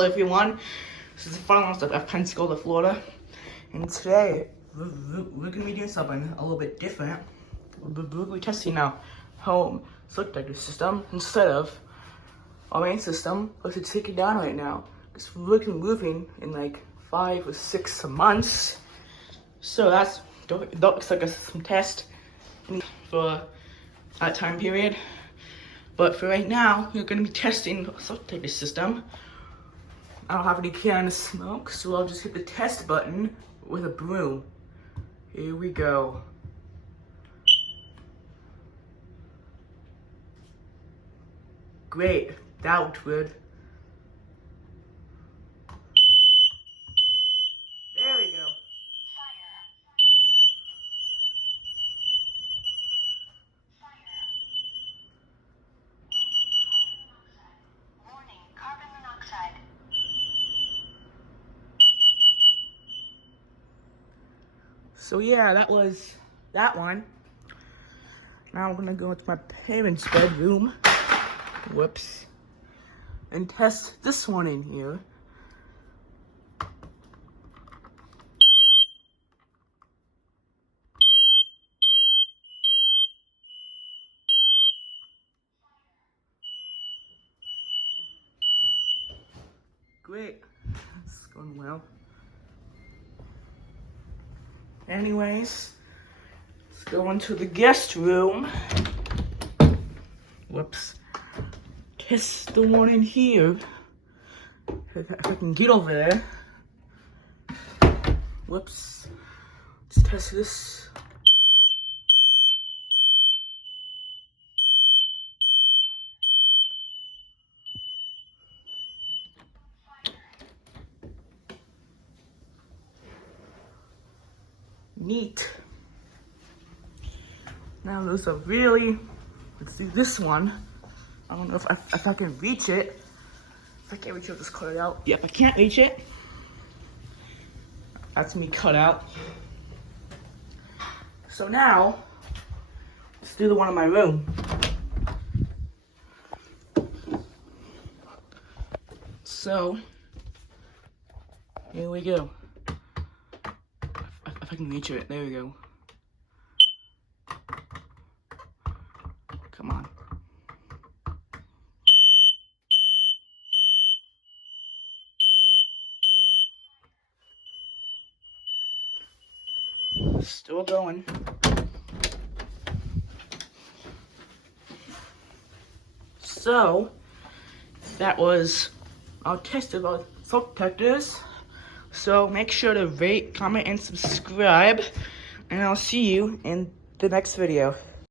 Hello everyone, this is the final episode of Pensacola, Florida, and today we're going to be doing something a little bit different. We're going to be testing our home smoke detector system instead of our main system, which is taken down right now, because we're going to be moving in like 5 or 6 months. So that looks like some test for that time period. But for right now, we're going to be testing the smoke detector system. I don't have any can of smoke, so I'll just hit the test button with a broom. Here we go. Great, that looked good. There we go. Warning, carbon monoxide. So yeah, that was that one. Now I'm gonna go into my parents' bedroom. Whoops. And test this one in here. Great. It's going well. Anyways, let's go into the guest room. Whoops. Test the one in here. If I can get over there. Whoops. Let's test this. Neat. Now there's a really, let's do this one. I don't know if I can reach it. If I can't reach it, I'll just cut it out. Yep, I can't reach it. That's me cut out. So now, let's do the one in my room. So, here we go. If I can reach it, there we go. Come on. Still going. So, that was our test about smoke detectors. So make sure to rate, comment, and subscribe. And I'll see you in the next video.